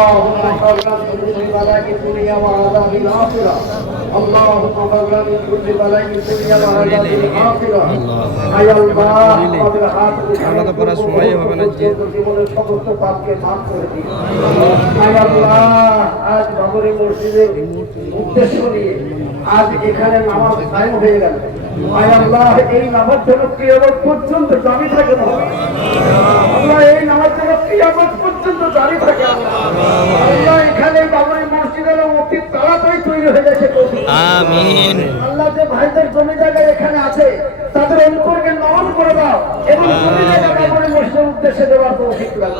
اللهم احفظنا من كل بلاء الدنيا وعذاب الآخرة اللهم احفظنا من كل بلاء الدنيا وعذاب الآخرة আয় আল্লাহ আমাদের হাত আমরা তো পড়ার সময় হবে না যে জীবনের সমস্ত পাপকে মাফ করে দিন আয় আল্লাহ আজ বাবরি মসজিদের উদ্দেশ্য নিয়ে আজ এখানে নামাজ কায়েম হয়ে গেল আয় আল্লাহ এই নামাজ যেন কিয়ামত পর্যন্ত জারি থাকে না আল্লাহ এই নামাজ যেন কিয়ামত পর্যন্ত জারি থাকে আল্লাহ এখানে বাবরি মসজিদের অতি তাড়াতাড়ি তৈরি হয়ে যাচ্ছে আমিন আল্লাহ যে ভাইদের জমি জায়গা এখানে আছে তাদের অনুকরণকে নরম করে দাও এবং জমি জায়গা বাবরি মসজিদের উদ্দেশ্যে দেওয়ার তৌফিক দাও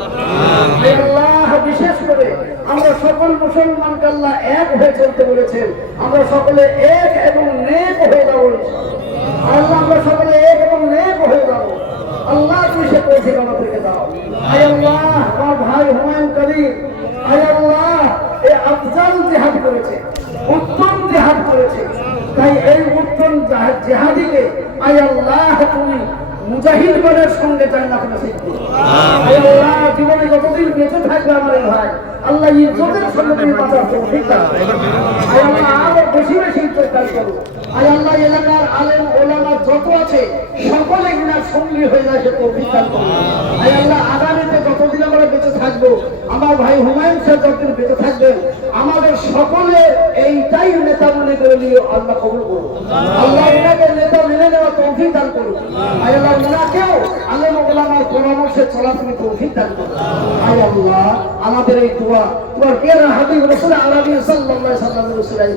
আল্লাহ বিশেষ করে আমরা সকল মুসলমানকে আল্লাহ এক হয়ে চলতে বলেছেন আমরা সকলে এক এবং নেক হয়ে যাবো আল্লাহ আমরা সকলে এক এবং নেক হয়ে যাবো আল্লাহ তুমি সে তৌফিক আমাদেরকে দাও আয় আল্লাহ আমার ভাই হুমায়ুন কবির আয় আল্লাহ এই আফজাল জিহাদ করেছে উত্তম জিহাদ করেছে তাই এই উত্তম জিহাদিকে আয় আল্লাহ তুমি মুজাহিদগণের সঙ্গে জান্নাত নসিব করো আল্লাহ জীবনে যতদিন বেঁচে থাকবে আমার এই ভাই আল্লাহ ইজ্জতের সঙ্গে তুমি বাঁচার তৌফিক দাও আল্লাহ আরো বেশি বেশি ইজ্জত দান করো আল্লাহ এলাকার আলেম ওলামা যত আছে সকলে গুনার সঙ্গী হয়ে যায় সে তৌফিক দান করো আল্লাহ আগামীতে যতদিন আমরা বেঁচে থাকবো আমার ভাই হুমায়ুন সাহেব যতদিন বেঁচে থাকবেন আমাদের সকলে এইটাই নেতা মনে করে নিয়ে আল্লাহ কবুল করো আল্লাহ এটাকে নেতা মেনে নেওয়া তৌফিক দান করো আল্লাহ ওনাকেও আলেম ওলামার পরামর্শে চলা তুমি তৌফিক দান করো আল্লাহ আমাদের এই দোয়া তোমার পেয়ারা হাবিব রাসূল আলামিন সাল্লাল্লাহু আলাইহি ওয়াসাল্লামের উসিলায়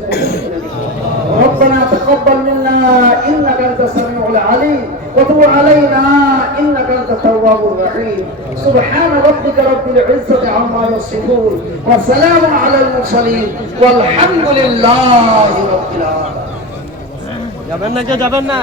ربنا تقبل منا انك انت السميع العليم وتب علينا انك انت التواب الرحيم سبحان ربك رب العزه عما يصفون وسلام على المرسلين والحمد لله رب العالمين যাবেন না